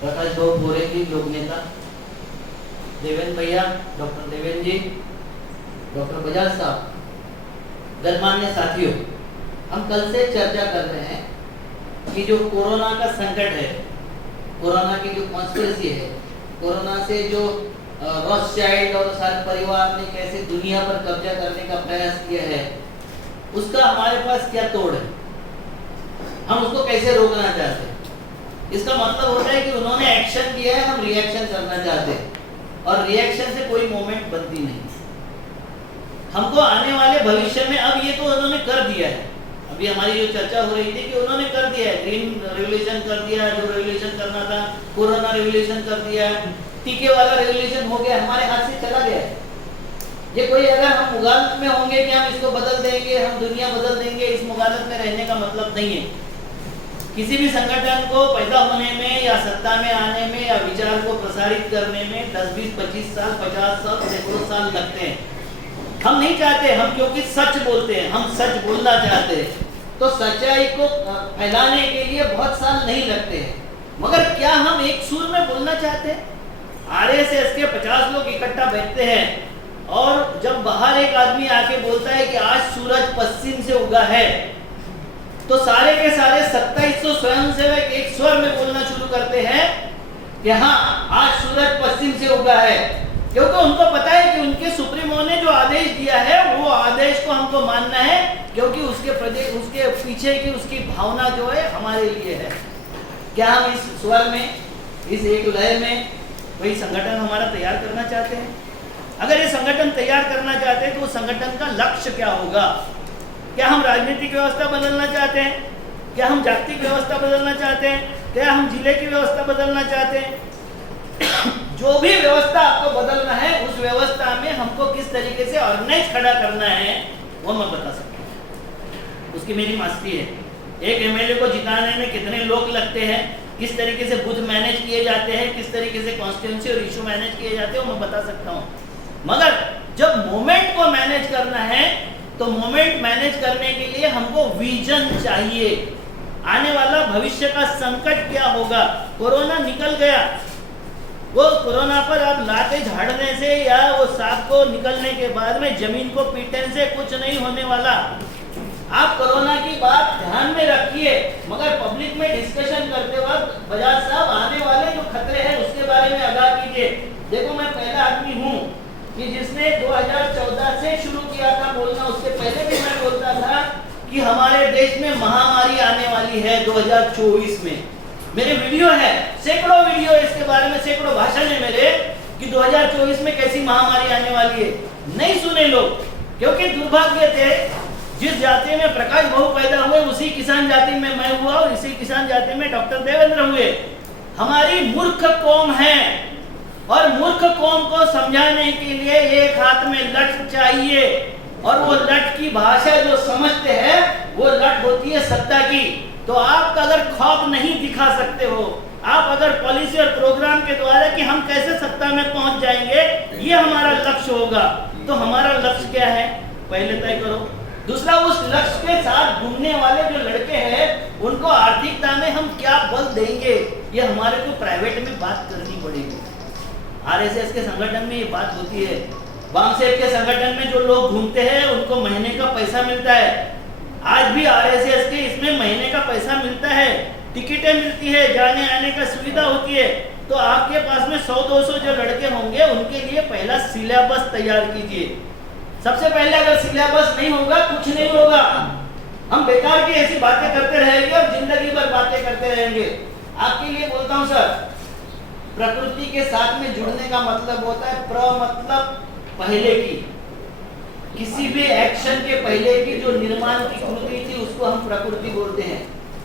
प्रकाश भाऊ बोरे जी लोक नेता, देवेंद्र भैया, डॉक्टर देवेंद्र जी, डॉक्टर बजाज साहब, गणमान्य साथियों, हम कल से चर्चा कर रहे हैं कि जो कोरोना का संकट है, कोरोना की जो कॉन्स्पिरेसी है, कोरोना से जो रॉथशाइल्ड और सारे परिवार ने कैसे दुनिया पर कब्जा करने का प्रयास किया है, उसका हमारे पास क्या तोड़ है, हम उसको कैसे रोकना चाहते हैं। इसका मतलब होता है कि उन्होंने एक्शन किया है, हम रिएक्शन करना चाहते हैं, और रिएक्शन से कोई मोमेंट बनती नहीं। हमको आने वाले भविष्य में, अब ये तो उन्होंने कर दिया है, अभी हमारी जो चर्चा हो रही थी कि उन्होंने कर दिया है, ग्रीन रेवोल्यूशन कर दिया, जो रेवोल्यूशन करना था, कोरोना रेवोल्यूशन कर दिया, टीके वाला रेवोल्यूशन हो गया, हमारे हाथ से चला गया है। ये कोई अगर हम मुगालत में होंगे कि हम इसको बदल देंगे, हम दुनिया बदल देंगे, इस मुगालत में रहने का मतलब नहीं है। किसी भी संगठन को पैदा होने में या सत्ता में आने में या विचार को प्रसारित करने में 10, 20, 25 साल, 50 साल, सैकड़ों साल लगते हैं। हम नहीं चाहते, हम क्योंकि सच बोलते हैं, हम सच बोलना चाहते हैं, तो सच्चाई को फैलाने के लिए बहुत साल नहीं लगते हैं। मगर क्या हम एक सुर में बोलना चाहते हैं? आरएसएस के 50 लोग इकट्ठा बैठते हैं और जब बाहर एक आदमी आके बोलता है कि आज सूरज पश्चिम से उगा है, तो सारे के सारे 2700 स्वयंसेवक एक स्वर में बोलना शुरू करते हैं कि हाँ, आज सूरज पश्चिम से उगा है, क्योंकि उनको पता है कि उनके सुप्रीमो ने जो आदेश दिया है वो आदेश को हमको मानना है, क्योंकि उसके पीछे की उसकी भावना जो है हमारे लिए है। क्या हम इस स्वर में, इस एक लय में वही संगठन हमारा तैयार करना चाहते हैं? अगर ये संगठन तैयार करना चाहते हैं तो उस संगठन का लक्ष्य क्या होगा? क्या हम राजनीतिक व्यवस्था बदलना चाहते हैं? क्या हम जागतिक व्यवस्था बदलना चाहते हैं? क्या हम जिले की व्यवस्था बदलना चाहते हैं? जो भी व्यवस्था आपको बदलना है, उस व्यवस्था में हमको किस तरीके से ऑर्गेनाइज खड़ा करना है वो मैं बता सकता हूँ। उसकी मेरी मास्टरी है। एक एमएलए को जिताने में कितने लोग लगते हैं, किस तरीके से बूथ मैनेज किए जाते हैं, किस तरीके से कॉन्स्टिट्यूंसी और इशू मैनेज किए जाते हैं वो मैं बता सकता हूँ। मगर जब मोमेंट को मैनेज करना है तो मोमेंट मैनेज करने के लिए हमको विजन चाहिए। आने वाला भविष्य का संकट क्या होगा? कोरोना निकल गया, वो कोरोना पर आप लाते झाड़ने से या वो सांप को निकलने के बाद में जमीन को पीटने से कुछ नहीं होने वाला। आप कोरोना की बात ध्यान में रखिए, मगर पब्लिक में डिस्कशन करते वक्त बजाज साहब आने वाले जो खतरे हैं उसके बारे में आगाह कीजिए। देखो, मैं पहला आदमी हूँ कि जिसने 2014 से शुरू किया था बोलना, उससे पहले भी मैं बोलता था कि हमारे देश में महामारी आने वाली है 2024 में। मेरे वीडियो है, सैकड़ों वीडियो इसके बारे में, सैकड़ों भाषण है मेरे कि 2024 में कैसी महामारी आने वाली है। नहीं सुने लोग, क्योंकि दुर्भाग्य थे, जिस जाति में प्रकाश भाऊ पैदा हुए उसी किसान जाति में मैं हुआ और इसी किसान जाति में डॉक्टर देवेंद्र हुए। हमारी मूर्ख कौम है और मूर्ख कौम को समझाने के लिए एक हाथ में लठ चाहिए, और वो लठ की भाषा जो समझते हैं वो लठ होती है सत्ता की। तो आप अगर ख्वाब नहीं दिखा सकते हो, आप अगर पॉलिसी और प्रोग्राम के द्वारा कि हम कैसे सत्ता में पहुंच जाएंगे ये हमारा लक्ष्य होगा, तो हमारा लक्ष्य क्या है पहले तय करो। दूसरा, उस लक्ष्य के साथ घूमने वाले जो लड़के हैं उनको आर्थिकता में हम क्या बल देंगे, ये हमारे को प्राइवेट में बात करनी पड़ेगी। आरएसएस के संगठन में ये बात होती है, वामसेब के संगठन में जो लोग घूमते हैं उनको महीने का पैसा मिलता है। आज भी आरएसएस के इसमें महीने का पैसा मिलता है, टिकटें मिलती है, जाने आने का सुविधा होती है। तो आपके पास में 100-200 जो लड़के होंगे उनके लिए पहला सिलेबस तैयार कीजिए। सबसे पहले अगर सिलेबस नहीं होगा कुछ नहीं होगा, हम बेकार की ऐसी बातें करते रहेंगे और जिंदगी भर बातें करते रहेंगे। आपके लिए बोलता हूँ सर, प्रकृति के साथ में जुड़ने का मतलब होता है मतलब पहले की, किसी भी एक्शन के पहले की जो निर्माण की कृति थी उसको हम प्रकृति बोलते हैं।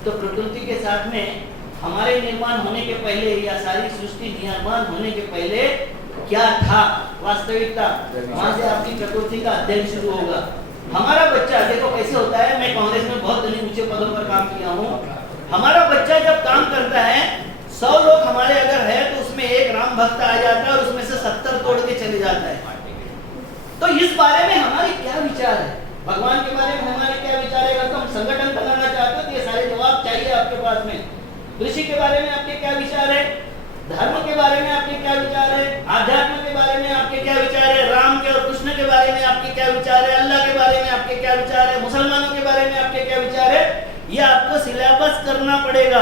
तो प्रकृति के साथ में हमारे निर्माण होने के पहले या सारी सृष्टि निर्माण होने के पहले क्या था वास्तविकता, वहां से आपकी प्रकृति का अध्ययन शुरू होगा। हमारा बच्चा देखो कैसे होता है, मैं कांग्रेस में बहुत दिन ऊंचे पदों पर काम किया हूँ। हमारा बच्चा जब काम करता है, 100 लोग हमारे अगर है तो उसमें एक राम भक्त आ जाता है और उसमें से 70 तोड़ के चले जाता है। तो इस बारे में हमारे क्या विचार है, भगवान के बारे में हमारे क्या विचार है? अगर हम संगठन बनाना चाहते हो तो ये सारे जवाब चाहिए आपके पास में। कृषि के बारे में आपके क्या विचार है? क्या विचार है, अल्लाह के बारे में आपके क्या विचार है, मुसलमानों के बारे में आपके क्या विचार है, ये आपको सिलेबस करना पड़ेगा।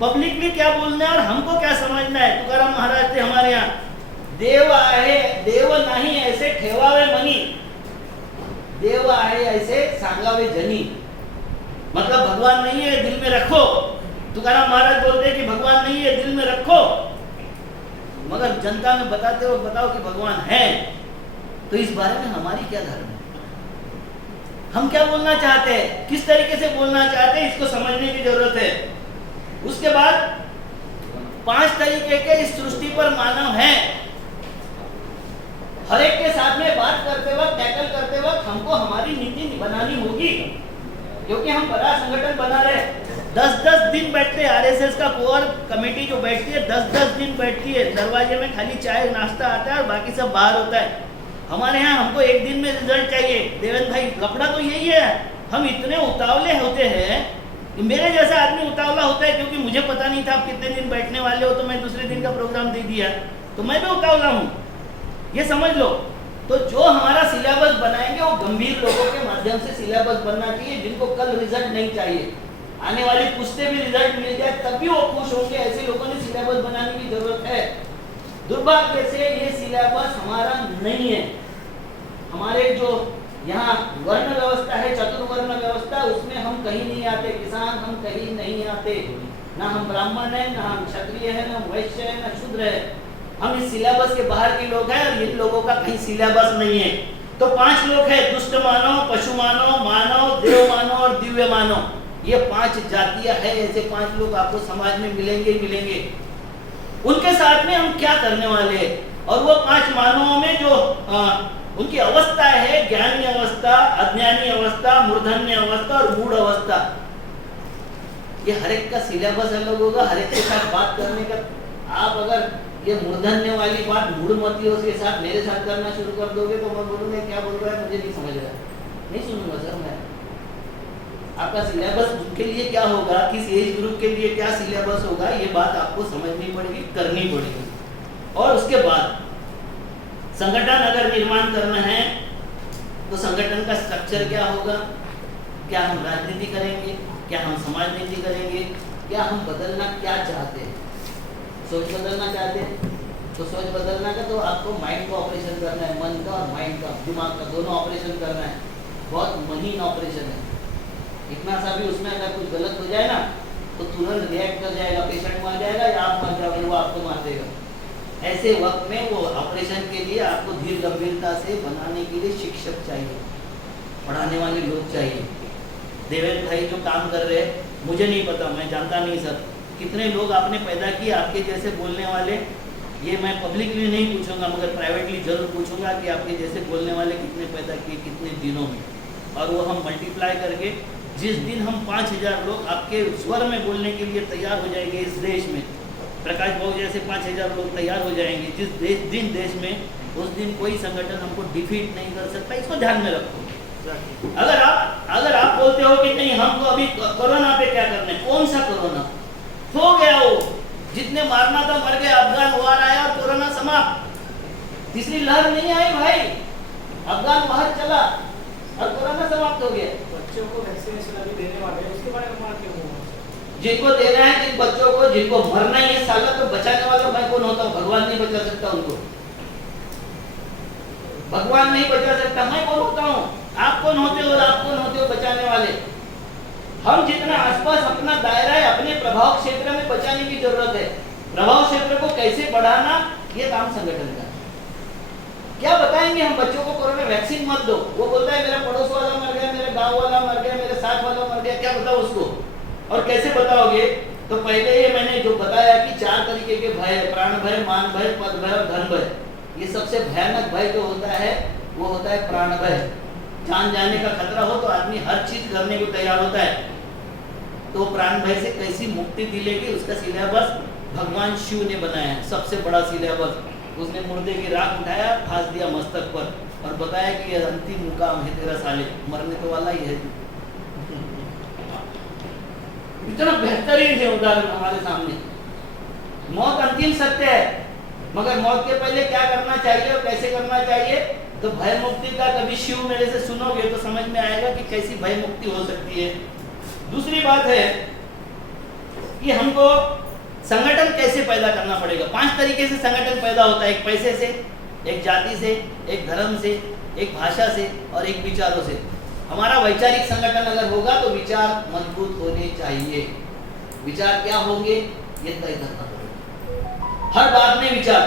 पब्लिक में क्या बोलना है और हमको क्या समझना है। तुकाराम महाराज थे हमारे यहाँ, देव आहे देव नाही ऐसे ठेवावे मनी, देव आहे ऐसे सांगावे जनी। मतलब भगवान नहीं है दिल में रखो। तुकाराम महाराज बोलते हैं कि भगवान नहीं है दिल में रखो, मगर जनता में बताते हो बताओ कि भगवान है। तो इस बारे में हमारी क्या धर्म है, हम क्या बोलना चाहते हैं, किस तरीके से बोलना चाहते हैं, इसको समझने की जरूरत है। उसके बाद 5 तरीके के इस सृष्टि पर मानव हैं। हर एक के साथ में बात करते वक्त, टैकल करते वक्त हमको हमारी नीति बनानी होगी, क्योंकि हम बड़ा संगठन बना रहे। 10-10 दिन बैठते हैं, आरएसएस का कोर कमेटी जो बैठती है 10-10 दिन बैठती है, दरवाजे में खाली चाय नाश्ता आता है और बाकी सब बाहर होता है। हमारे यहाँ हमको एक दिन में रिजल्ट चाहिए। देवेंद्र भाई लफड़ा तो यही है, हम इतने उतावले होते हैं कि मेरे जैसा आदमी उतावला होता है, क्योंकि मुझे पता नहीं था आप कितने दिन बैठने वाले हो, तो मैं दूसरे दिन का प्रोग्राम दे दिया, तो मैं भी उतावला हूँ, ये समझ लो। तो जो हमारा सिलेबस बनाएंगे वो गंभीर लोगों के माध्यम से सिलेबस बनना चाहिए, जिनको कल रिजल्ट नहीं चाहिए, आने वाली पुश्ते भी रिजल्ट मिल जाए तभी वो खुश होंगे। ऐसे लोगों ने सिलेबस बनाने की जरूरत है। दुर्भाग्य से ये सिलेबस हमारा नहीं है। हमारे जो यहाँ वर्ण व्यवस्था है, चतुर्वर्ण व्यवस्था, उसमें हम कहीं नहीं आते। किसान हम कहीं नहीं आते, ना हम ब्राह्मण है, ना हम क्षत्रिय है, ना वैश्य है, ना शूद्र है। हम इस सिलेबस के बाहर के लोग हैं और इन लोगों का कहीं सिलेबस नहीं है। तो 5 लोग हैं, दुष्ट मानव, पशु मानव, मानव, देव मानव और दिव्य मानव। ये 5 जातियां हैं। ऐसे 5 लोग आपको समाज में मिलेंगे। उनके साथ में हम क्या करने वाले हैं, और वो 5 मानवों में जो उनकी अवस्था है, ज्ञानी अवस्था, अज्ञानी अवस्था, मूर्धन्य अवस्था और मूढ़ अवस्था, ये हर एक का सिलेबस अलग होगा, हर एक के साथ बात करने का। आप अगर ये मूर्धन्य वाली बात मूढ़मतियों के साथ मेरे साथ करना शुरू कर दोगे तो मैं बोलूँगा क्या बोल रहा है, मुझे नहीं समझ रहा, नहीं सुनूंगा सर मैं। आपका सिलेबस उनके लिए क्या होगा, किस एज ग्रुप के लिए क्या सिलेबस होगा, ये बात आपको समझनी पड़ेगी, करनी पड़ेगी। और उसके बाद संगठन अगर निर्माण करना है तो संगठन का स्ट्रक्चर क्या होगा, क्या हम राजनीति करेंगे, क्या हम समाज नीति करेंगे, क्या हम बदलना क्या चाहते हैं। सोच बदलना चाहते हैं तो सोच बदलना का तो आपको माइंड का ऑपरेशन करना है, मन का और माइंड का, दिमाग का, दोनों ऑपरेशन करना है। बहुत महीन ऑपरेशन है। इतना सा भी उसमें अगर कुछ गलत हो जाए ना तो तुरंत रिएक्ट कर जाएगा, पेशेंट मर जाएगा या आप मर जाओगे, वो आपको मार देगा। ऐसे वक्त में वो ऑपरेशन के लिए आपको धीर गंभीरता से बनाने के लिए शिक्षक चाहिए, पढ़ाने वाले लोग चाहिए। देवेंद्र भाई जो काम कर रहे हैं, मुझे नहीं पता, मैं जानता नहीं सर, कितने लोग आपने पैदा किए आपके जैसे बोलने वाले। ये मैं पब्लिकली नहीं पूछूंगा मगर प्राइवेटली जरूर पूछूंगा कि आपके जैसे बोलने वाले कितने पैदा किए, कितने दिनों में। और वो हम मल्टीप्लाई करके जिस दिन हम 5000 लोग आपके स्वर में बोलने के लिए तैयार हो जाएंगे इस देश में, प्रकाश बाबू जैसे 5000 लोग तैयार हो जाएंगे जिस दिन देश में, उस दिन कोई संगठन हमको डिफीट नहीं कर सकता। इसको ध्यान में रखो। अगर आप बोलते हो कि नहीं हमको अभी कोरोना पे क्या करना है, कौन सा कोरोना हो गया, वो जितने मारना था मर गए, अफगान वार आया और कोरोना समाप्त। तीसरी लहर नहीं आई भाई, अफगान बाहर चला और कोरोना समाप्त हो गया। बच्चों को वैक्सीनेशन अभी देने वाले हैं, उसके बारे में बात क्यों हो? जिनको दे रहे हैं, जिन बच्चों को जिनको मरना ही है साला, तो बचाने वाला मैं कौन होता हूँ? भगवान नहीं बचा सकता उनको, भगवान नहीं बचा सकता, मैं कौन होता हूँ? आप कौन होते हो और आप कौन होते हो बचाने वाले? हम जितना आसपास अपना दायरा है, अपने प्रभाव क्षेत्र में बचाने की जरूरत है। प्रभाव क्षेत्र को कैसे बढ़ाना, ये काम संगठन का। क्या बताएंगे हम बच्चों को कोरोना वैक्सीन मत दो, वो बोलता है मेरा पड़ोस वाला मर गया, मेरे गांव वाला मर गया, मेरे साथ वाला मर गया, क्या बताओ उसको? और कैसे बताओगे? तो पहले ये मैंने जो बताया कि 4 तरीके के भय, प्राण भय, मान भय, पद भय और धन भय। ये सबसे भयानक भय जो होता है वो होता है प्राण भय। जान जाने का खतरा हो तो आदमी हर चीज करने को तैयार होता है। तो प्राण भय से कैसी मुक्ति मिलेगी, उसका सिलेबस भगवान शिव ने बनाया है, सबसे बड़ा सिलेबस। उसने मुर्दे की राख उठाया, फांस दिया मस्तक पर और बताया कि यह अंतिम मुकाम है तेरा साले, मरने तो वाला ही है। इतना बेहतरीन है उदाहरण हमारे सामने। मौत अंतिम सत्य है, मगर मौत के पहले क्या करना चाहिए और कैसे करना चाहिए, तो भय मुक्ति का कभी शिव मेरे से सुनोगे तो समझ में आएगा कि कैसी भय मुक्ति हो सकती है। दूसरी बात है कि हमको संगठन कैसे पैदा करना पड़ेगा। 5 तरीके से संगठन पैदा होता है, एक पैसे से, एक जाति से, एक धर्म से, एक भाषा से और एक विचारों से। हमारा वैचारिक संगठन अगर होगा तो विचार मजबूत होने चाहिए। विचार क्या होंगे ये तय करना पड़ेगा हर बात में विचार,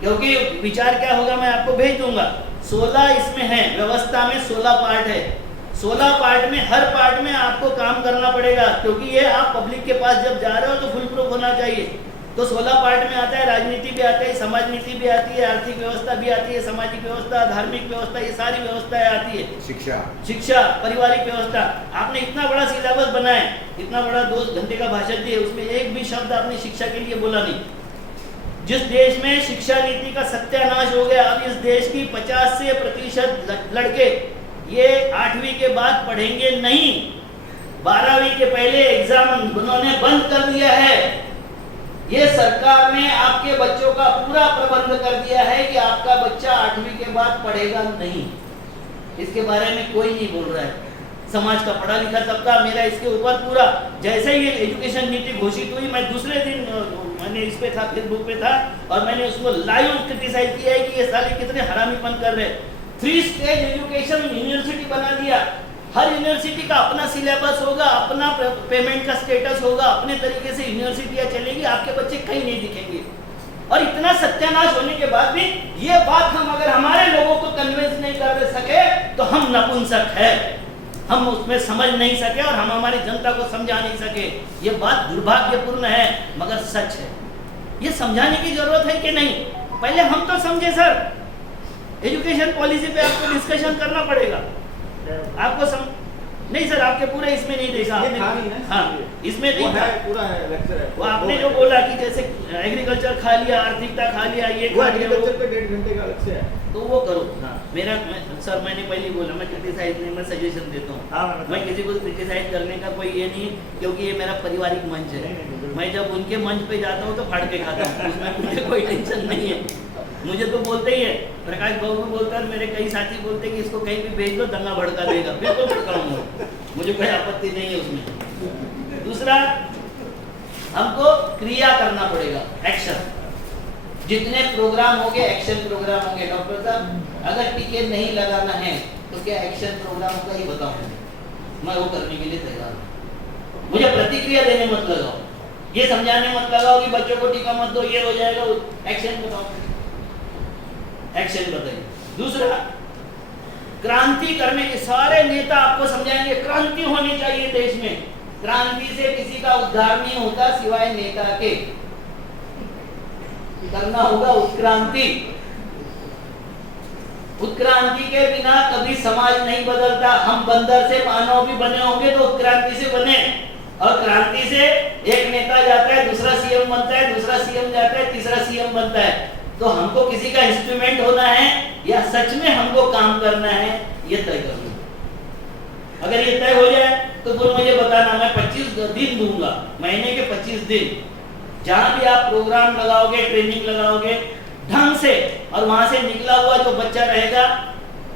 क्योंकि विचार क्या होगा मैं आपको भेज दूंगा। 16 इसमें है, व्यवस्था में 16 पार्ट है। 16 पार्ट में हर पार्ट में आपको काम करना पड़ेगा, क्योंकि ये आप पब्लिक के पास जब जा रहे हो तो फुल प्रूफ होना चाहिए। तो 16 पार्ट में आता है, राजनीति भी आती है, समाज नीति भी आती है, आर्थिक व्यवस्था भी आती है, सामाजिक व्यवस्था, धार्मिक व्यवस्था, ये सारी व्यवस्थाएं आती है। शिक्षा, पारिवारिक व्यवस्था। आपने इतना बड़ा सिलेबस बनाया, इतना बड़ा 2 घंटे का भाषण दिए, उसमें एक भी शब्द आपने शिक्षा के लिए बोला नहीं। जिस देश में शिक्षा नीति का सत्यानाश हो गया, अब इस देश की 50% लड़के ये 8वीं के बाद पढ़ेंगे नहीं। 12वीं के पहले एग्जाम उन्होंने बंद कर दिया है। ये सरकार ने आपके बच्चों का पूरा प्रबंध कर दिया है कि आपका बच्चा 8वीं के बाद पढ़ेगा नहीं। इसके बारे में कोई नहीं बोल रहा है। समाज का पढ़ा लिखा तबका मेरा इसके ऊपर पूरा, जैसे ही एजुकेशन नीति घोषित हुई, मैं दूसरे दिन मैंने इस पे था, फेसबुक पे था, और मैंने उसको लाइव क्रिटिसाइज किया है कि ये साले कितने हरामीपन कर रहे हैं। 3 स्टेज एजुकेशन यूनिवर्सिटी बना दिया। हर यूनिवर्सिटी का अपना सिलेबस होगा, अपना पेमेंट का स्टेटस होगा, अपने तरीके से यूनिवर्सिटियां चलेगी, आपके बच्चे कहीं नहीं दिखेंगे। और इतना सत्यानाश होने के बाद भी ये बात हम अगर हमारे लोगों को कन्विंस नहीं कर सके तो हम नपुंसक है, हम उसमें समझ नहीं सके और हम हमारी जनता को समझा नहीं सके। ये बात दुर्भाग्यपूर्ण है मगर सच है। ये समझाने की जरूरत है कि नहीं, पहले हम तो समझे सर। एजुकेशन पॉलिसी पे आपको डिस्कशन करना पड़ेगा। आपको नहीं सर, आपके पूरे इसमें नहीं देखा आपने। हाँ, इसमें नहीं था, पूरा है लेक्चर है। वो आपने जो बोला कि जैसे एग्रीकल्चर खा लिया, आर्थिकता खा लिया, ये खा लिया, एग्रीकल्चर पे 1.5 घंटे का अलग से है, तो वो करो। हाँ, सर मैंने पहले बोला, मैं क्रिटिसाइज नहीं, मैं सजेशन देता हूँ। मैं किसी को क्रिटिसाइज करने का कोई ये नहीं, क्योंकि ये मेरा पारिवारिक मंच है। मैं जब उनके मंच पे जाता हूँ तो फाड़ के खाता हूँ, उसमें मुझे कोई टेंशन नहीं है। मुझे तो बोलते ही है, प्रकाश बाबू भी बोलता है, मेरे कई साथी बोलते हैं कि इसको कहीं भी भेज दो, दंगा भड़का देगा। बिल्कुल भड़काऊंगा, मुझे कोई आपत्ति नहीं है उसमें। दूसरा, हमको क्रिया करना पड़ेगा, एक्शन। जितने प्रोग्राम होंगे एक्शन प्रोग्राम होंगे। डॉक्टर साहब अगर टिकट नहीं लगाना है तो क्या एक्शन प्रोग्राम का ही बताऊं, मैं वो करने के लिए तैयार हूँ। मुझे प्रतिक्रिया देने मत लगाओ, ये समझाने मत लगाओ कि बच्चों को टीका मत दो, ये हो जाएगा। एक्शन बताओ, एक्शन बताइए। दूसरा, क्रांति करने के सारे नेता आपको समझाएंगे क्रांति होनी चाहिए देश में। क्रांति से किसी का उद्धार नहीं होता सिवाय नेता के। करना होगा उत्क्रांति। उत्क्रांति के बिना कभी समाज नहीं बदलता। हम बंदर से मानव भी बने होंगे तो उत्क्रांति से बने, और क्रांति से एक नेता जाता है, दूसरा सीएम बनता है, दूसरा सीएम जाता है, तीसरा सीएम बनता है। तो हमको किसी का इंस्ट्रूमेंट होना है या सच में हमको काम करना है, ये तय करना। अगर ये तय हो जाए तो फिर मुझे बताना, मैं 25 दिन दूंगा, महीने के 25 दिन, जहां भी आप प्रोग्राम लगाओगे, ट्रेनिंग लगाओगे ढंग से, और वहां से निकला हुआ जो बच्चा रहेगा,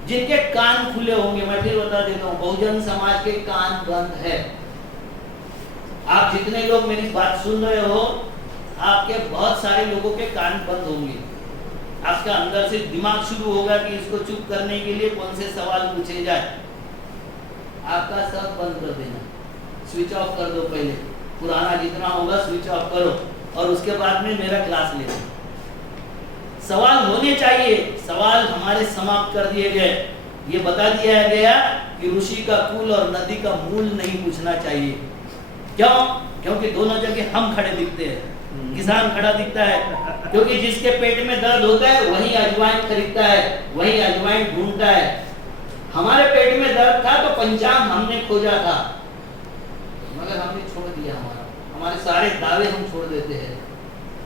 जिनके कान खुले होंगे, मैं फिर बता देता हूँ, बहुजन समाज के कान बंद है। आप जितने लोग मेरी बात सुन रहे हो, आपके बहुत सारे लोगों के कान बंद होंगे। आपका अंदर से दिमाग शुरू होगा कि इसको चुप करने के लिए कौन से सवाल पूछे जाए। आपका सब बंद कर देना, स्विच ऑफ कर दो। पहले पुराना जितना होगा स्विच ऑफ करो, और उसके बाद में मेरा क्लास ले लो। सवाल होने चाहिए, सवाल हमारे समाप्त कर दिए गए। ये बता दिया गया कि ऋषि का कुल और नदी का मूल नहीं पूछना चाहिए। क्यों? क्योंकि दोनों जगह हम खड़े दिखते हैं। किसान खड़ा दिखता है, क्योंकि जिसके पेट में दर्द होता है वही अजवाइन खरीदता है, वही अजवाइन ढूंढता है। हमारे पेट में दर्द था तो पंचांग हमने खोजा था, मगर हमने छोड़ दिया। हमारे सारे दावे हम छोड़ देते हैं।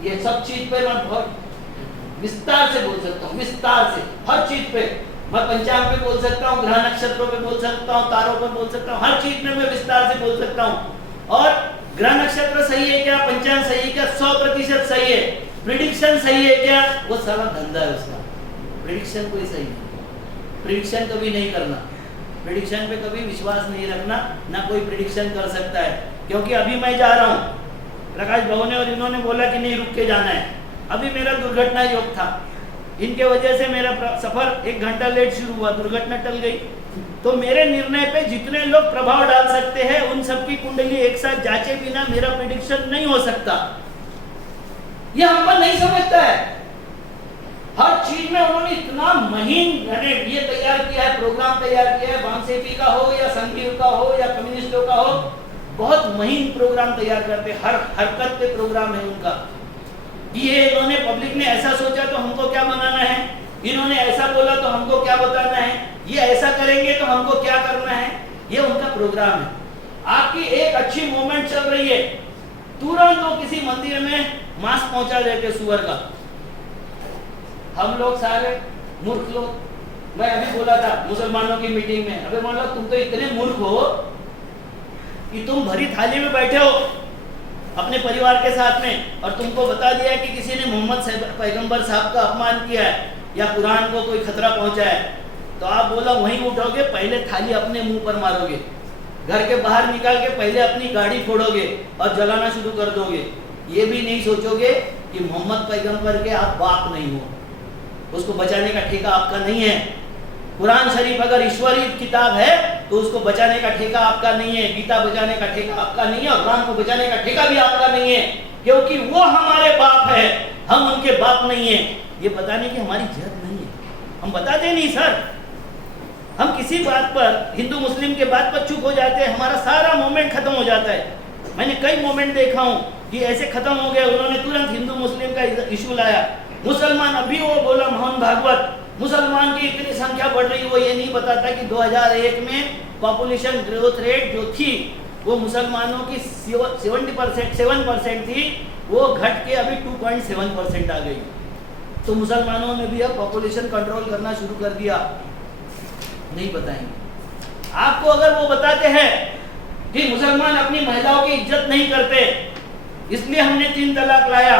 ये सब चीज पे मैं बहुत विस्तार से बोल सकता हूँ, विस्तार से हर चीज पे। मैं पंचांग पे बोल सकता हूँ, ग्रह नक्षत्रों पे बोल सकता हूँ, तारों पे बोल सकता हूँ, हर चीज में मैं विस्तार से बोल सकता हूँ। और ग्रह नक्षत्र सही है क्या, पंचांग सही है क्या, 100% सही है। प्रिडिक्शन सही है क्या, वो सारा धंधा है उसका। प्रिडिक्शन कोई सही नहीं। प्रिडिक्शन कभी नहीं करना, प्रिडिक्शन पे कभी विश्वास नहीं रखना, ना कोई प्रिडिक्शन कर सकता है। क्योंकि अभी मैं जा रहा हूँ, प्रकाश भाऊ ने और इन्होंने बोला कि नहीं रुक के जाना है, अभी मेरा दुर्घटना योग था, इनके वजह से मेरा सफर 1 घंटा लेट शुरू हुआ, दुर्घटना टल गई। तो मेरे निर्णय पे जितने लोग प्रभाव डाल सकते हैं उन सबकी कुंडली एक साथ जांचे बिना मेरा प्रिडिक्शन नहीं हो सकता। ये हम पर नहीं समझता है। हर चीज में उन्होंने इतना महीन ये तैयार किया है, प्रोग्राम तैयार किया है, वामसेपी का हो या संघीय का हो या कम्युनिस्टों का हो, बहुत महीन प्रोग्राम तैयार करते, हर हरकत पे प्रोग्राम है उनका। ये इन्होंने पब्लिक ने ऐसा सोचा तो हमको क्या बनाना है, इन्होंने ऐसा बोला तो हमको क्या बताना है, ये ऐसा करेंगे तो हमको क्या करना है, ये उनका प्रोग्राम है। आपकी एक अच्छी मूवमेंट चल रही है, तुरंत वो किसी मंदिर में मांस पहुंचा देते सुअर का। हम लोग सारे मूर्ख लोग, मैं अभी बोला था मुसलमानों की मीटिंग में, अबे मान लो तुम तो इतने मूर्ख हो कि तुम भरी थाली में बैठे हो अपने परिवार के साथ में और तुमको बता दिया कि किसी ने मोहम्मद पैगंबर साहब का अपमान किया है या कुरान को कोई खतरा पहुंचा है, तो आप बोला वहीं उठोगे, पहले थाली अपने मुंह पर मारोगे, घर के बाहर निकाल के पहले अपनी गाड़ी फोड़ोगे और जलाना शुरू कर दोगे। ये भी नहीं सोचोगे कि मोहम्मद पैगंबर के आप बाप नहीं हो, उसको बचाने का ठेका आपका नहीं है। कुरान शरीफ अगर ईश्वरीय किताब है तो उसको बचाने का ठेका आपका नहीं है, गीता बचाने का ठेका आपका नहीं है और कुरान को बचाने का ठेका भी आपका नहीं है, क्योंकि वो हमारे बाप है, हम उनके बाप नहीं है। ये बताने की हमारी जरूरत नहीं है, हम बताते नहीं सर। हम किसी बात पर, हिंदू मुस्लिम के बात पर चुप हो जाते हैं, हमारा सारा मोमेंट खत्म हो जाता है। मैंने कई मोमेंट देखा हूँ कि ऐसे खत्म हो गए, उन्होंने तुरंत हिंदू मुस्लिम का इशू लाया। मुसलमान अभी वो बोला मोहन भागवत, मुसलमान की इतनी संख्या बढ़ रही, वो ये नहीं बताता कि 2001 में पॉपुलेशन ग्रोथ रेट जो थी वो मुसलमानों की 7% थी, वो घट के अभी 2.7% आ गई। तो मुसलमानों ने भी अब पॉपुलेशन कंट्रोल करना शुरू कर दिया। नहीं बताएंगे आपको। अगर वो बताते हैं कि मुसलमान अपनी महिलाओं की इज्जत नहीं करते इसलिए हमने 3 तलाक लाया,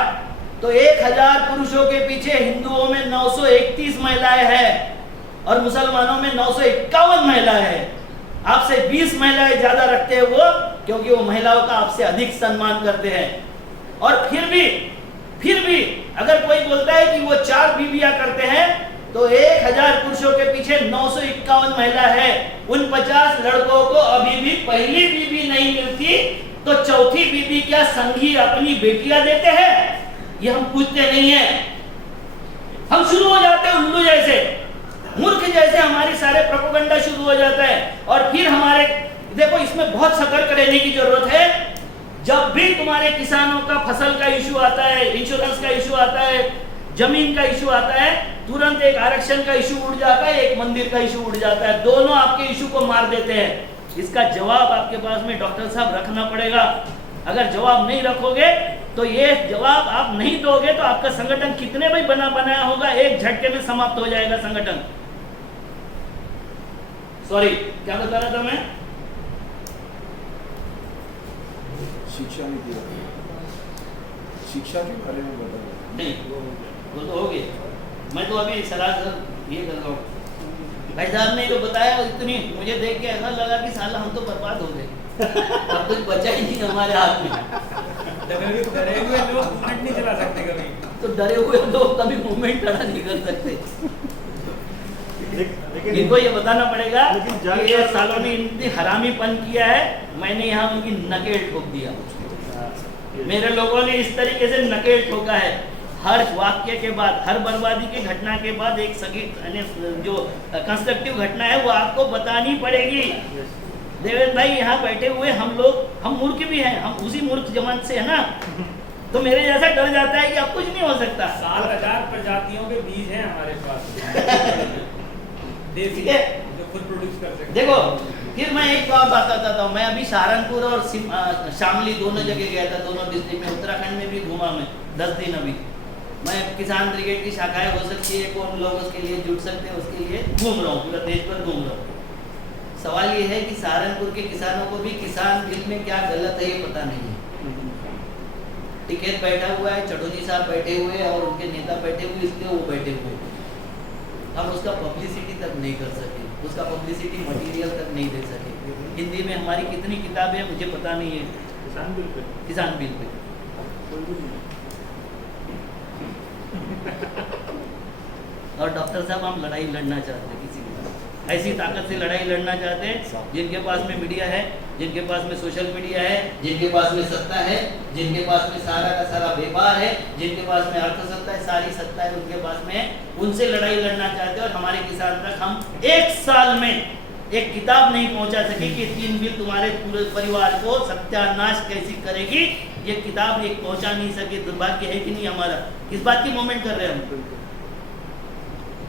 तो 1000 पुरुषों के पीछे हिंदुओं में 931 महिलाएं हैं और मुसलमानों में 951 महिलाएं हैं। आपसे 20 महिलाएं ज्यादा रखते हैं वो, क्योंकि वो महिलाओं का आपसे अधिक सम्मान करते हैं। और फिर भी अगर कोई बोलता है कि वो 4 बीवियां करते हैं, तो 1000 पुरुषों के पीछे 951 महिला है। उन 50 लड़कों को अभी भी पहली बीवी नहीं मिलती, तो चौथी बीवी क्या संघी अपनी बेटियां देते हैं? ये हम पूछते नहीं है। हम शुरू हो जाते हैं उल्लू जैसे, मूर्ख जैसे, हमारी सारे प्रोपेगेंडा शुरू हो जाता है। और फिर हमारे, देखो इसमें बहुत सतर्क रहने की जरूरत है। जब भी तुम्हारे किसानों का फसल का इशू आता है, इंश्योरेंस का इशू आता है, जमीन का इशू आता है, तुरंत एक आरक्षण का इशू उड़ जाता है, एक मंदिर का इशू उड़ जाता है। दोनों आपके इशू को मार देते हैं। इसका जवाब आपके पास में डॉक्टर साहब रखना पड़ेगा। अगर जवाब नहीं रखोगे तो ये जवाब आप नहीं दोगे तो आपका संगठन कितने भी बनाया होगा, एक झटके में समाप्त हो जाएगा संगठन। सॉरी, क्या बता रहा था मैं? शिक्षा नीति, शिक्षा के बारे में बता रहा नहीं, वो तो हो गया। मैं तो अभी सलाह ये कर रहा हूँ। भाई साहब ने जो बताया इतनी, मुझे देख के ऐसा लगा कि साला हम तो बर्बाद हो गए, अब कुछ बचा ही नहीं हमारे हाथ में। डरे हुए लोग मूवमेंट नहीं चला सकते कभी, तो डरे हुए लोग कभी मूवमेंट खड़ा नहीं कर सकते। लेकिन इनको ये बताना पड़ेगा लेकिन कि ये सालों ने इतनी हरामीपन किया है, मैंने यहाँ उनकी नकेल ठोक दिया। मेरे लोगों ने इस तरीके से नकेल ठोका है। हर वाक्य के बाद, हर बर्बादी की घटना के बाद एक सगी जो कंस्ट्रक्टिव घटना है वो आपको बतानी पड़ेगी। देवेंद्र भाई यहाँ बैठे हुए हम लोग, हम मूर्ख भी हैं, हम उसी मूर्ख जमात से है ना, तो मेरे जैसा डर जाता है कि अब कुछ नहीं हो सकता। 7,000 प्रजातियों के बीज हैं हमारे पास देसी, जो खुद प्रोड्यूस कर सकते। देखो, फिर मैं एक और बात बताता हूँ। मैं अभी सहारनपुर और शामली दोनों जगह गया था, दोनों डिस्ट्रिक्ट में। उत्तराखंड में भी घूमा मैं 10 दिन। अभी मैं किसान ब्रिगेड की शाखाएं हो सकती है, कौन लोग उसके लिए जुट सकते हैं, उसके लिए घूम रहा हूँ, पूरा देश पर घूम रहा हूँ। सवाल ये है कि सहारनपुर के किसानों को भी किसान बिल में क्या गलत है ये पता नहीं है। टिकैत बैठा हुआ है, चटोजी साहब बैठे हुए हैं और उनके नेता बैठे हुए, इसलिए वो बैठे हुए। हम उसका पब्लिसिटी तक नहीं कर सके, उसका पब्लिसिटी मटेरियल तक नहीं दे सके। हिंदी में हमारी कितनी किताबें हैं मुझे पता नहीं है। किसान बिल पे किसान बिल पे कोई भी नहीं। और डॉक्टर साहब हम लड़ाई लड़ना चाहते हैं किसी के साथ, ऐसी ताकत से लड़ाई लड़ना चाहते हैं जिनके पास में मीडिया है, जिनके पास में सोशल मीडिया है, जिनके पास में सत्ता है, जिनके पास में सारा का सारा व्यापार है, जिनके पास में अर्थ सत्ता है, सारी सत्ता है उनके पास में, उनसे लड़ाई लड़ना चाहते हैं। और हमारे किसान तक हम 1 साल में एक किताब नहीं पहुंचा सके कि 3 बिल तुम्हारे पूरे परिवार को सत्यानाश कैसी करेगी, ये किताब एक पहुंचा नहीं सके। दुर्भाग्य है कि नहीं हमारा? किस बात की मूवमेंट कर रहे हैं हम?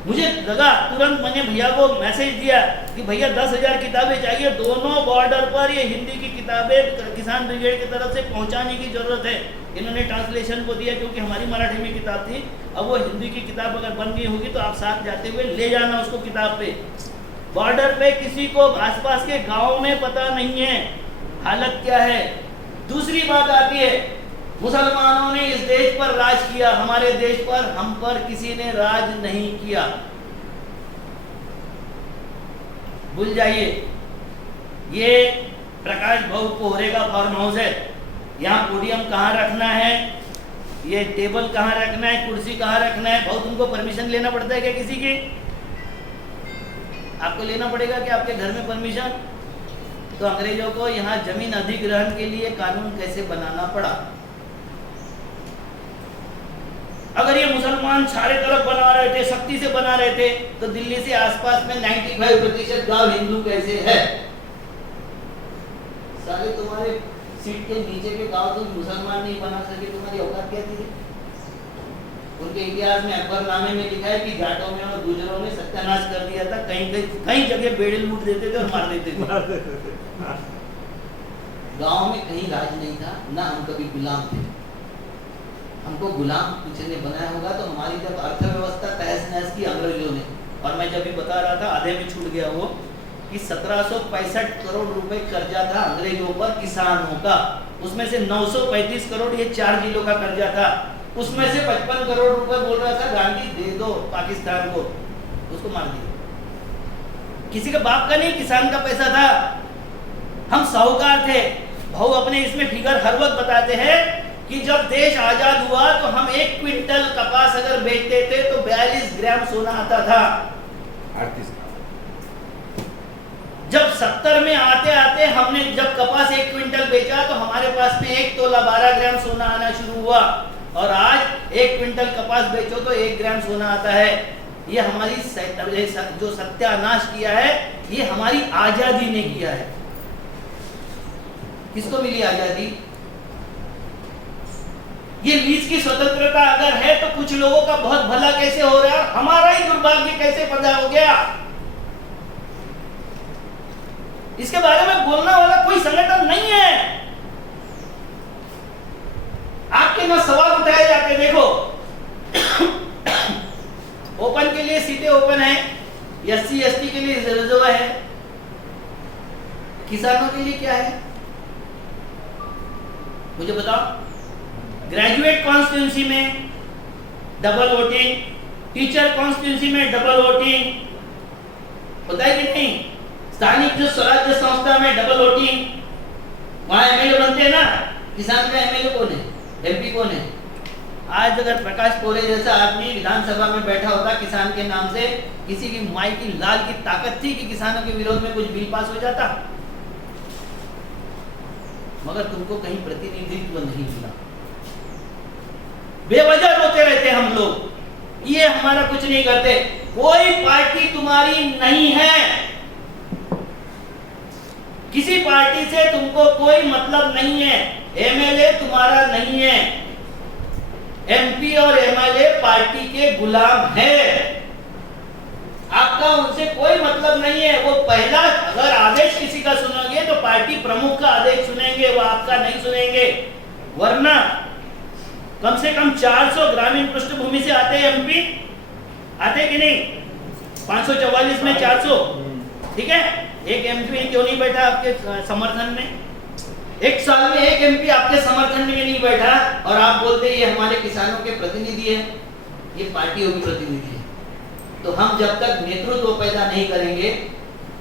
मुझे लगा, तुरंत मैंने भैया को मैसेज दिया कि भैया 10,000 किताबें चाहिए, दोनों बॉर्डर पर ये हिंदी की किताबें किसान ब्रिगेड की तरफ से पहुंचाने की जरूरत है। इन्होंने ट्रांसलेशन को दिया क्योंकि हमारी मराठी में किताब थी, अब वो हिंदी की किताब अगर बन गई होगी तो आप साथ जाते हुए ले जाना उसको किताब पे। बॉर्डर पे किसी को आसपास के गाँव में पता नहीं है हालत क्या है। दूसरी बात आती है, मुसलमानों ने इस देश पर राज किया, हमारे देश पर, हम पर किसी ने राज नहीं किया। भूल जाइए, ये प्रकाश भाऊ कोहरे का फार्म हाउस है। यहाँ पोडियम कहाँ रखना है, ये टेबल कहाँ रखना है, कुर्सी कहाँ रखना है, भाऊ तुमको परमिशन लेना पड़ता है क्या किसी की? आपको लेना पड़ेगा कि आपके घर में परमिशन? तो अंग्रेजों को यहाँ जमीन अधिग्रहण के लिए कानून कैसे बनाना पड़ा? अगर ये मुसलमान सारे तरफ बना रहे थे, सख्ती से बना रहे थे, तो दिल्ली से आसपास में 95% गांव हिंदू कैसे है? सारे तुम्हारे सीट के नीचे के गांव तो मुसलमान नहीं बना सके, तुम्हारी औकात क्या थी? उनके इतिहास में अकबरनामे में लिखा है कि जाटों में और गुजरों ने सत्यानाश कर दिया था, कहीं जगह बेड़े लूट देते थे और मार देते थे। गांव में कहीं राज नहीं था, ना हम कभी गुलाम थे। हमको गुलाम किसी ने बनाया होगा तो हमारी जब अर्थव्यवस्था तहस नहस की अंग्रेजों ने, और मैं जब भी बता रहा था आधे में छूट गया वो, कि 1765 करोड़ रुपए कर्जा था अंग्रेजों पर किसानों का, उसमें से 935 करोड़ ये 4 जिलों का कर्जा था, उसमें से 55 करोड़ रुपए बोल रहा था गांधी दे दो पाकिस्तान को, उसको मार दिया। किसी के बाप का नहीं, किसान का पैसा था। हम साहूकार थे। भाऊ अपने इसमें फिगर हर वक्त बताते हैं कि जब देश आजाद हुआ तो हम 1 क्विंटल कपास अगर बेचते थे तो 42 ग्राम सोना आता था। जब 70 में आते आते हमने जब कपास 1 क्विंटल बेचा तो हमारे पास में 1 तोला 12 ग्राम सोना आना शुरू हुआ, और आज 1 क्विंटल कपास बेचो तो 1 ग्राम सोना आता है। ये हमारी जो सत्यानाश किया है, ये हमारी आजादी ने किया है। किसको मिली आजादी? ये लीज की स्वतंत्रता अगर है तो कुछ लोगों का बहुत भला कैसे हो रहा है, हमारा ही दुर्भाग्य कैसे पैदा हो गया? इसके बारे में बोलने वाला कोई संगठन नहीं है। आपके ना सवाल उठाए जाते, देखो ओपन के लिए सीटें ओपन है, SC ST के लिए रिजर्व है, किसानों के लिए क्या है मुझे बताओ? ग्रेजुएट कॉन्स्टिट्यूंसी में डबल वोटिंग, टीचर कॉन्स्टिट्यूंसी में डबल वोटिंग होता है कि नहीं? स्थानिक जो स्वराज्य संस्था में डबल वोटिंग, वहां MLA बनते हैं ना। किसान का MLA कौन है, MP कौन है? आज अगर प्रकाश पोरे जैसा आदमी विधानसभा में बैठा होता किसान के नाम से, किसी की माई की लाल की ताकत थी कि किसानों के विरोध में कुछ बिल पास हो जाता, मगर तुमको कहीं प्रतिनिधित्व नहीं मिला। बेवजह रोते रहते हम लोग, ये हमारा कुछ नहीं करते। कोई पार्टी तुम्हारी नहीं है, किसी पार्टी से तुमको कोई मतलब नहीं है। MLA तुम्हारा नहीं है, MP और MLA पार्टी के गुलाम है। आपका उनसे कोई मतलब नहीं है। वो पहला अगर आदेश किसी का सुनोगे तो पार्टी प्रमुख का आदेश सुनेंगे, वो आपका नहीं सुनेंगे। वरना कम से कम 400 ग्रामीण पृष्ठभूमि से आते हैं MP, आते कि नहीं? 544 में 400, ठीक है। एक MP क्यों नहीं बैठा आपके समर्थन में? एक साल में एक MP आपके समर्थन में नहीं बैठा, और आप बोलते ये हमारे किसानों के प्रतिनिधि है। ये पार्टियों के प्रतिनिधि है। तो हम जब तक नेतृत्व पैदा नहीं करेंगे,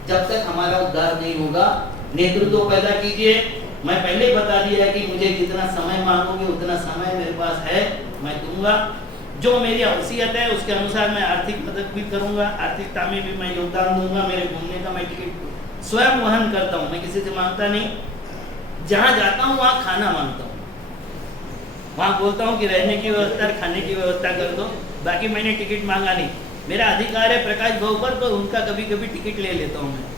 जब तक हमारा उद्धार नहीं होगा। नेतृत्व पैदा कीजिए। मैं पहले ही बता दिया है कि मुझे जितना समय मांगोगे उतना समय मेरे पास है, मैं दूंगा। जो मेरी हैसियत है उसके अनुसार मैं आर्थिक मदद भी करूंगा, आर्थिकता में भी मैं योगदान दूंगा। मेरे घूमने का मैं टिकट स्वयं वहन करता हूँ, मैं किसी से मांगता नहीं। जहाँ जाता हूँ वहाँ खाना मांगता हूँ, वहाँ बोलता हूँ कि रहने की व्यवस्था, खाने की व्यवस्था कर दो। बाकी मैंने टिकट मांगा नहीं। मेरा अधिकार है प्रकाश भाव पर, तो उनका कभी कभी टिकट ले लेता हूँ मैं।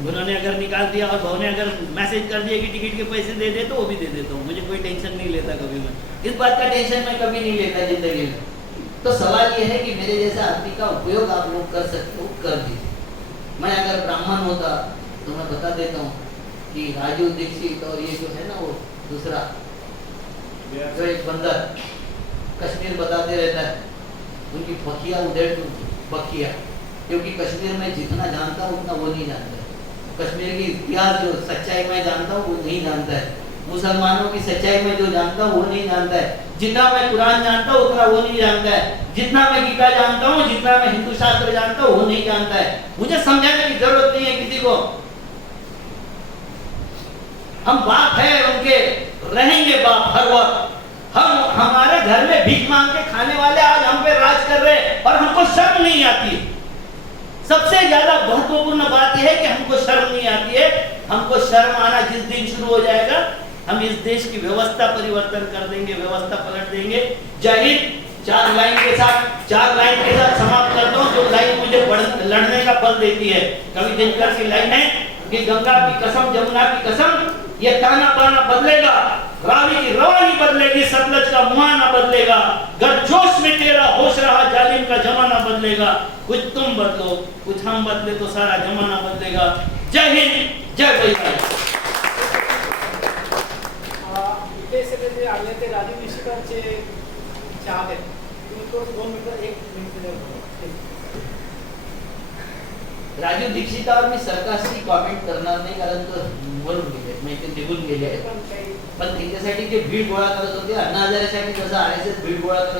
उन्होंने अगर निकाल दिया और भाव ने अगर मैसेज कर दिया कि टिकट के पैसे दे दे, तो वो भी दे देता हूँ। मुझे कोई टेंशन नहीं लेता कभी मैं, इस बात का टेंशन मैं कभी नहीं लेता जिंदगी में। तो सवाल ये है कि मेरे जैसा आदमी का उपयोग आप लोग कर सकते हो, कर दीजिए। मैं अगर ब्राह्मण होता तो मैं बता देता हूँ कि राजू दीक्षित और ये जो है ना, वो दूसरा जो एक बंदर कश्मीर बताते रहता है, उनकी बखिया उधेड़ बखिया, क्योंकि कश्मीर में जितना जानता हूँ उतना वो नहीं जानता है। कश्मीर की इतिहास जो सच्चाई मैं जानता हूँ वो नहीं जानता है। मुसलमानों की सच्चाई में जो जानता हूँ वो नहीं जानता है। जितना मैं कुरान जानता हूँ उतना वो नहीं जानता है। जितना मैं गीता जानता हूँ, जितना मैं हिंदू शास्त्र जानता हूँ वो नहीं जानता है। मुझे समझाने की जरूरत नहीं है किसी को। हम बाप है उनके, रहेंगे बाप हर वक्त। हम हमारे घर में भीख मांग के खाने वाले आज हम पे राज कर रहे हैं और हमको शर्म नहीं आती। सबसे ज्यादा महत्वपूर्ण बात यह है कि हमको शर्म नहीं आती है। हमको शर्म आना जिस दिन शुरू हो जाएगा, हम इस देश की व्यवस्था परिवर्तन कर देंगे, व्यवस्था पलट देंगे। जय हिंद। 4 लाइन के साथ समाप्त करता हूँ। जो लाइन मुझे लड़ने का बल देती है, कवि दिनकर की लाइन है कि गंगा की कसम, जमुना की कसम, ये ताना बाना बदलेगा, रावी की रवानी बदलेगी, सतलज का मुहाना बदलेगा। गर जोश में तेरा होश रहा, जालिम का जमाना बदलेगा। कुछ तुम बदलो, कुछ हम बदले तो सारा जमाना बदलेगा। जय हिंद, जय भैया। इथे सगळे आले ते राजू निशिकांचे चाहते आहेत. तुम्ही तो 2 मिनिटं 1 मिनिट द्या. राजू दीक्षितावर मी सरकारशी कॉमेंट करणार नाही, कारण तो बोलून गेले, मी ते निघून गेले. पण त्यांच्यासाठी जे भीड गोळा करत होते, अण्णा हजारेसाठी जसं RSS भीड गोळा करत